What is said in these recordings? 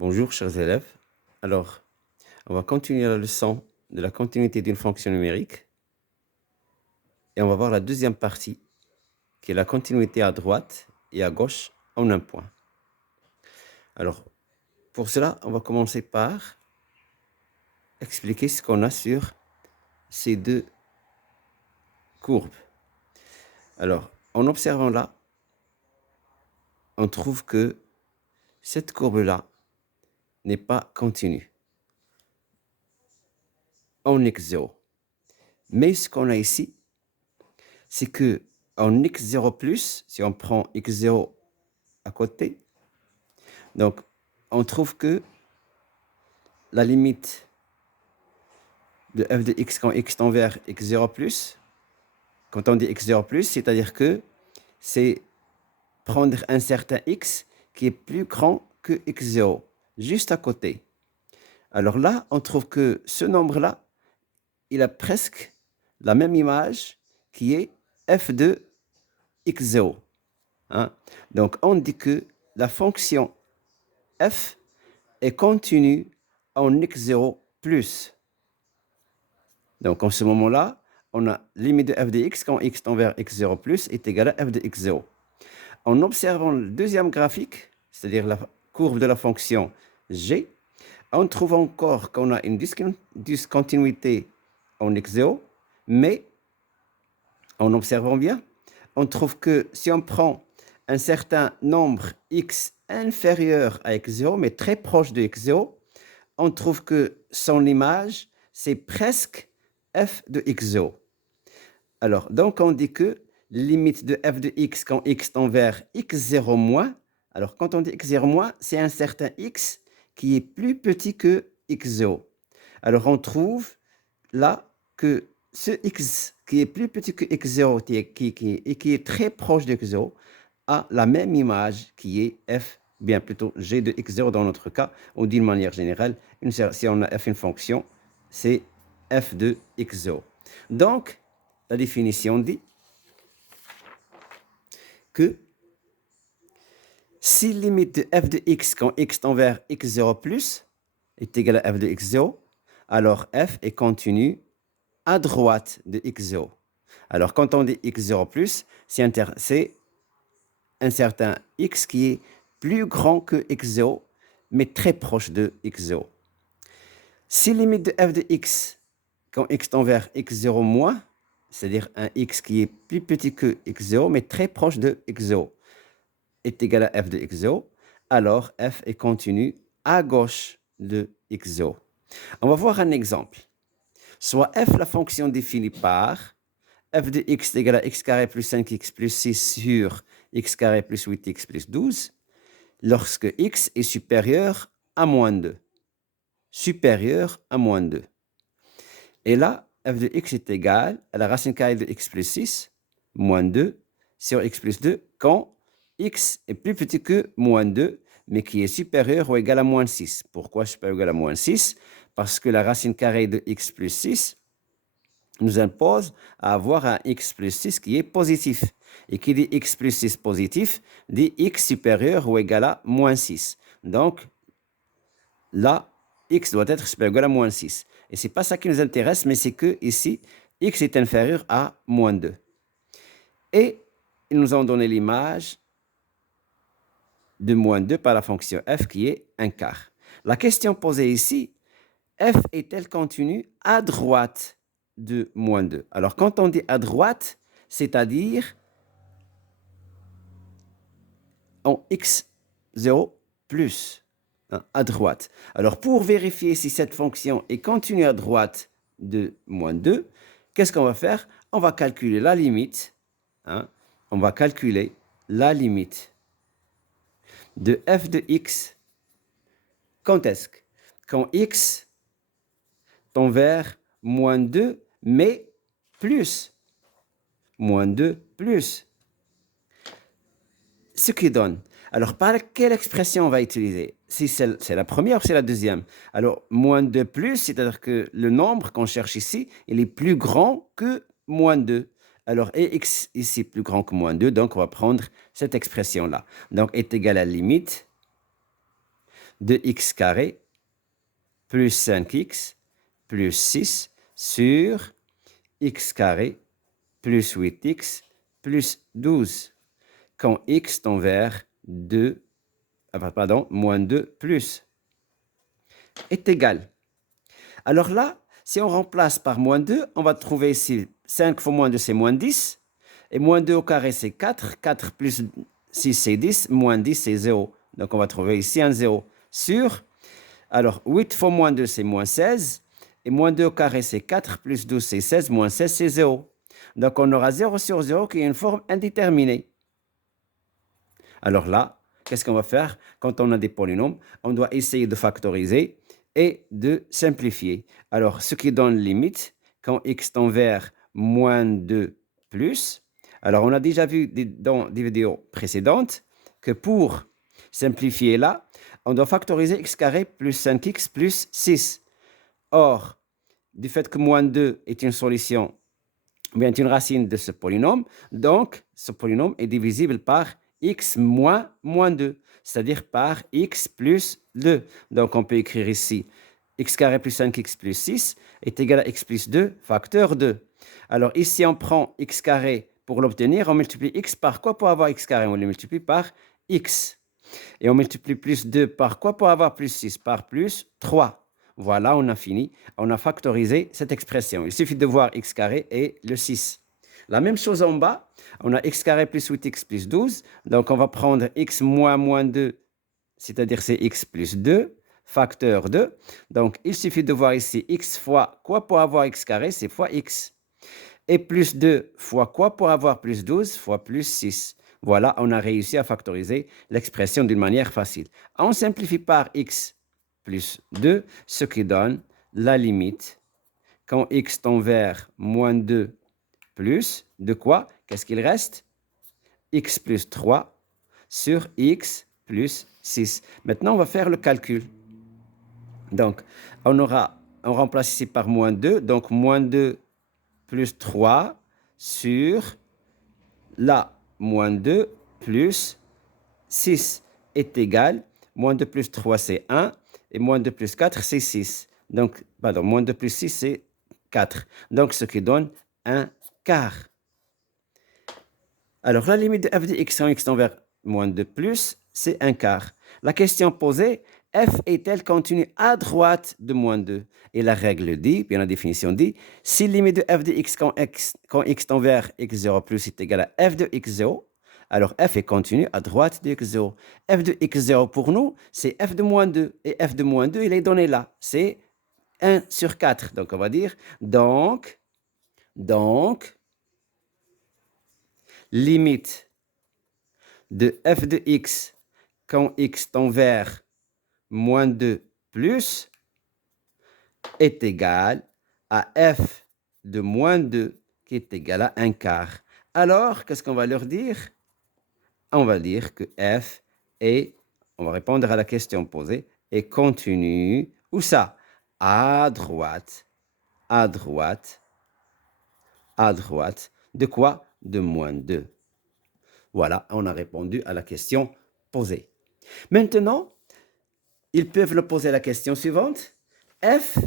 Bonjour chers élèves. Alors, on va continuer la leçon de la continuité d'une fonction numérique et on va voir la deuxième partie qui est la continuité à droite et à gauche en un point. Alors, pour cela, on va commencer par expliquer ce qu'on a sur ces deux courbes. Alors, en observant là, on trouve que cette courbe-là n'est pas continue en x0. Mais ce qu'on a ici, c'est que en x0+, si on prend x0 à côté, donc on trouve que la limite de f de x quand x tend vers x0+, quand on dit x0+, c'est-à-dire que c'est prendre un certain x qui est plus grand que x0, juste à côté. Alors là, on trouve que ce nombre-là, il a presque la même image qui est f de x0. Hein? Donc, on dit que la fonction f est continue en x0+. Donc, en ce moment-là, on a limite de f de x quand x tend vers x0+ est égal à f de x0. En observant le deuxième graphique, c'est-à-dire la courbe de la fonction g, on trouve encore qu'on a une discontinuité en x0, mais en observant bien, on trouve que si on prend un certain nombre x inférieur à x0, mais très proche de x0, on trouve que son image, c'est presque f de x0. Alors, donc on dit que limite de f de x quand x tend vers x0 moins, alors quand on dit x0 moins, c'est un certain x qui est plus petit que x0. Alors on trouve là que ce x qui est plus petit que x0 et qui est très proche de x0 a la même image qui est f, bien plutôt g de x0 dans notre cas, ou d'une manière générale, si on a f une fonction, c'est f de x0. Donc, la définition dit que si limite de f de x quand x tend vers x0+ est égale à f de x0, alors f est continue à droite de x0. Alors, quand on dit x0+, c'est un certain x qui est plus grand que x0, mais très proche de x0. Si limite de f de x quand x tend vers x0 moins, c'est-à-dire un x qui est plus petit que x0, mais très proche de x0, est égal à f de x0, alors f est continue à gauche de x0. On va voir un exemple. Soit f, la fonction définie par f de x est égal à x carré plus 5x plus 6 sur x carré plus 8x plus 12, lorsque x est supérieur à moins 2. Supérieur à moins 2. Et là, f de x est égal à la racine carrée de x plus 6, moins 2, sur x plus 2, quand x est plus petit que moins 2, mais qui est supérieur ou égal à moins 6. Pourquoi supérieur ou égal à moins 6? Parce que la racine carrée de x plus 6 nous impose à avoir un x plus 6 qui est positif. Et qui dit x plus 6 positif, dit x supérieur ou égal à moins 6. Donc, là, x doit être supérieur ou égal à moins 6. Et ce n'est pas ça qui nous intéresse, mais c'est que ici, x est inférieur à moins 2. Et ils nous ont donné l'image de moins 2 par la fonction f qui est 1 quart. La question posée ici, f est-elle continue à droite de moins 2? Alors, quand on dit à droite, c'est-à-dire en x0 plus, hein, à droite. Alors, pour vérifier si cette fonction est continue à droite de moins 2, qu'est-ce qu'on va faire? On va calculer la limite. Hein, on va calculer la limite de f de x. Quand est-ce que? Quand x tend vers moins 2, mais plus. Moins 2 plus. Ce qui donne. Alors, par quelle expression on va utiliser? Si c'est la première ou c'est la deuxième? Alors, moins 2 plus, c'est-à-dire que le nombre qu'on cherche ici, il est plus grand que moins 2. Alors, et x ici plus grand que moins 2, donc on va prendre cette expression-là. Donc, est égal à la limite de x carré plus 5x plus 6 sur x carré plus 8x plus 12, quand x tend vers moins 2 plus est égal. Alors là, si on remplace par moins 2, on va trouver ici 5 fois moins 2, c'est moins 10. Et moins 2 au carré, c'est 4. 4 plus 6, c'est 10. Moins 10, c'est 0. Donc, on va trouver ici un 0 sur. Alors, 8 fois moins 2, c'est moins 16. Et moins 2 au carré, c'est 4. Plus 12, c'est 16. Moins 16, c'est 0. Donc, on aura 0 sur 0 qui est une forme indéterminée. Alors là, qu'est-ce qu'on va faire? Quand on a des polynômes, on doit essayer de factoriser et de simplifier. Alors, ce qui donne limite, quand x tend vers moins 2 plus. Alors, on a déjà vu dans des vidéos précédentes que pour simplifier là, on doit factoriser x carré plus 5x plus 6. Or, du fait que moins 2 est une solution, bien une racine de ce polynôme, donc ce polynôme est divisible par x moins 2, c'est-à-dire par x plus 2. Donc, on peut écrire ici x carré plus 5x plus 6 est égal à x plus 2 facteur 2. Alors, ici, on prend x carré pour l'obtenir. On multiplie x par quoi pour avoir x carré? On le multiplie par x. Et on multiplie plus 2 par quoi pour avoir plus 6? Par plus 3. Voilà, on a fini. On a factorisé cette expression. Il suffit de voir x carré et le 6. La même chose en bas. On a x carré plus 8x plus 12. Donc, on va prendre x moins 2, c'est-à-dire c'est x plus 2, facteur 2. Donc, il suffit de voir ici x fois quoi pour avoir x carré? C'est fois x. Et plus 2 fois quoi pour avoir plus 12 fois plus 6. Voilà, on a réussi à factoriser l'expression d'une manière facile. On simplifie par x plus 2, ce qui donne la limite quand x tend vers moins 2 plus, de quoi? Qu'est-ce qu'il reste? X plus 3 sur x plus 6. Maintenant, on va faire le calcul. Donc, on remplace ici par moins 2, donc moins 2 plus 3 sur la moins 2 plus 6 est égal. Moins 2 plus 3, c'est 1. Et moins 2 plus 4, c'est 6. Donc, pardon, moins 2 plus 6, c'est 4. Donc, ce qui donne un quart. Alors, la limite de f de x quand x tend vers moins 2 plus, c'est un quart. La question posée, f est-elle continue à droite de moins 2? Et la règle dit, bien la définition dit, si limite de f de x quand x tend vers x0 plus est égal à f de x0, alors f est continue à droite de x0. f de x0 pour nous, c'est f de moins 2. Et f de moins 2, il est donné là. C'est 1 sur 4. Donc, on va dire, donc, limite de f de x quand x tend vers moins 2 plus est égal à f de moins 2 qui est égal à un quart. Alors, qu'est-ce qu'on va leur dire? On va dire que f est, on va répondre à la question posée, est continue, où ça? À droite, de quoi? De moins 2. Voilà, on a répondu à la question posée. Maintenant, ils peuvent le poser la question suivante. F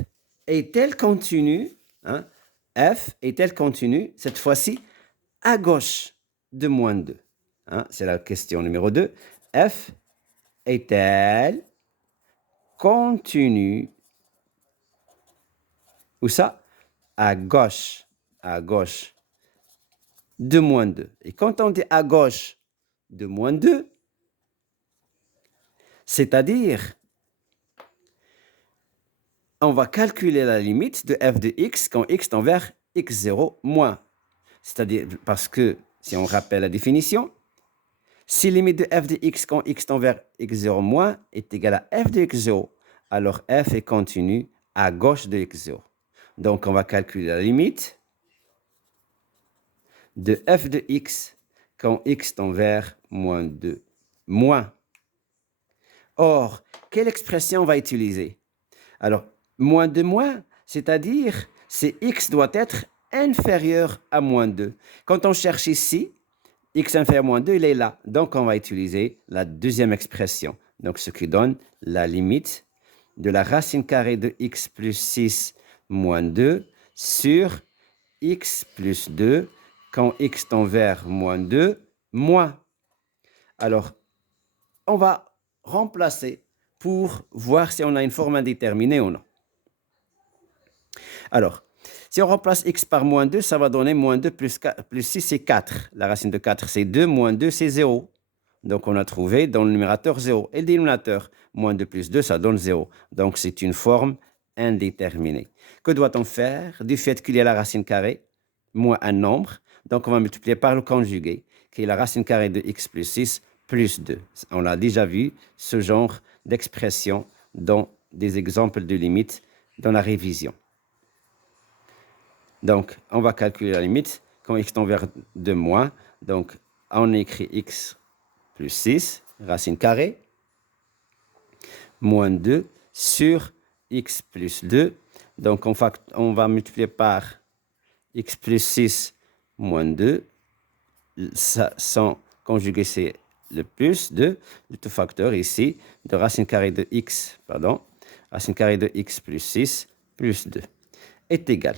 est-elle continue, F est-elle continue, cette fois-ci, à gauche de moins 2? C'est la question numéro 2. F est-elle continue, où ça? À gauche de moins 2. Et quand on dit à gauche de moins 2, c'est-à-dire, on va calculer la limite de f de x quand x tend vers x0 moins. C'est-à-dire, parce que, si on rappelle la définition, si limite de f de x quand x tend vers x0 moins est égale à f de x0, alors f est continue à gauche de x0. Donc, on va calculer la limite de f de x quand x tend vers moins 2. Moins. Or, quelle expression on va utiliser? Alors, moins de moins, c'est-à-dire, c'est x doit être inférieur à moins 2. Quand on cherche ici, x inférieur à moins 2, il est là. Donc, on va utiliser la deuxième expression. Donc, ce qui donne la limite de la racine carrée de x plus 6 moins 2 sur x plus 2 quand x tend vers moins 2 moins. Alors, on va remplacer pour voir si on a une forme indéterminée ou non. Alors, si on remplace x par moins 2, ça va donner moins 2 plus 6, c'est 4. La racine de 4, c'est 2, moins 2, c'est 0. Donc, on a trouvé dans le numérateur 0. Et le dénominateur, moins 2 plus 2, ça donne 0. Donc, c'est une forme indéterminée. Que doit-on faire du fait qu'il y a la racine carrée, moins un nombre? Donc, on va multiplier par le conjugué, qui est la racine carrée de x plus 6 plus 2. On a déjà vu ce genre d'expression dans des exemples de limites dans la révision. Donc, on va calculer la limite quand x tend vers 2 moins. Donc, on écrit x plus 6, racine carrée, moins 2 sur x plus 2. Donc, on va multiplier par x plus 6 moins 2. Ça, sans conjuguer, c'est le plus 2. Le tout facteur ici de racine carrée de x, racine carrée de x plus 6 plus 2 est égal.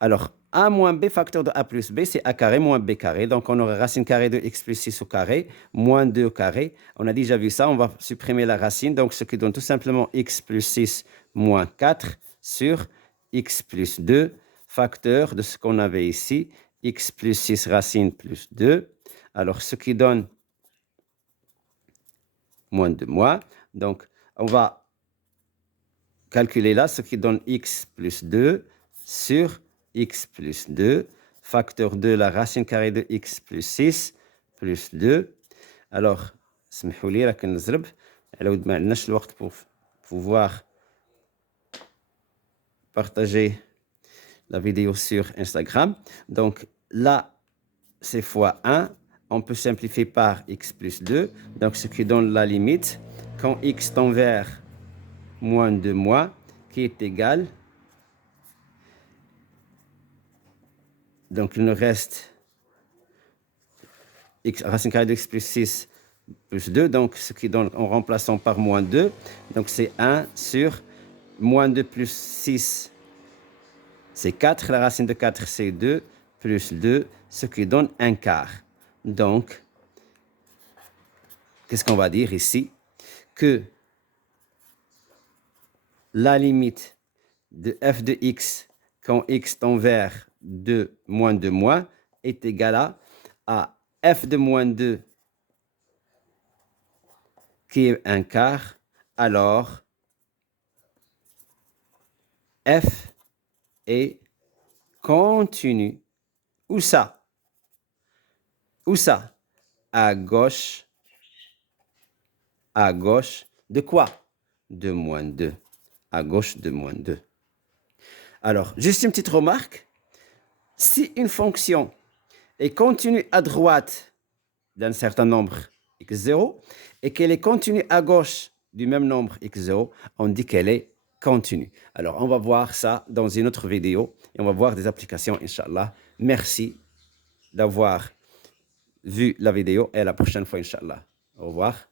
Alors, a moins b facteur de a plus b, c'est a carré moins b carré. Donc, on aura racine carrée de x plus 6 au carré, moins 2 au carré. On a déjà vu ça, on va supprimer la racine. Donc, ce qui donne tout simplement x plus 6 moins 4 sur x plus 2, facteur de ce qu'on avait ici, x plus 6 racine plus 2. Alors, ce qui donne moins 2 moins. Donc, on va calculer là ce qui donne x plus 2 sur x plus 2, facteur de la racine carrée de x plus 6 plus 2. Alors, سمحوا لي راك نزرب على ود ما عندناش الوقت pour pouvoir partager la vidéo sur Instagram. Donc là, c'est fois 1. On peut simplifier par x plus 2. Donc, ce qui donne la limite quand x tend vers moins 2 moins, qui est égal. Donc, il nous reste x, racine carrée de x plus 6 plus 2. Donc, ce qui donne en remplaçant par moins 2. Donc, c'est 1 sur moins 2 plus 6, c'est 4. La racine de 4, c'est 2 plus 2, ce qui donne 1 quart. Donc, qu'est-ce qu'on va dire ici? Que la limite de f de x quand x tend vers 2 moins 2 moins est égale à f de moins 2 qui est 1 quart. Alors, f est continu. Où ça? Où ça? À gauche. À gauche de quoi? De moins 2. À gauche de moins 2. Alors, juste une petite remarque. Si une fonction est continue à droite d'un certain nombre x0 et qu'elle est continue à gauche du même nombre x0, on dit qu'elle est continue. Alors, on va voir ça dans une autre vidéo et on va voir des applications, Inch'Allah. Merci d'avoir vu la vidéo et à la prochaine fois, Inch'Allah. Au revoir.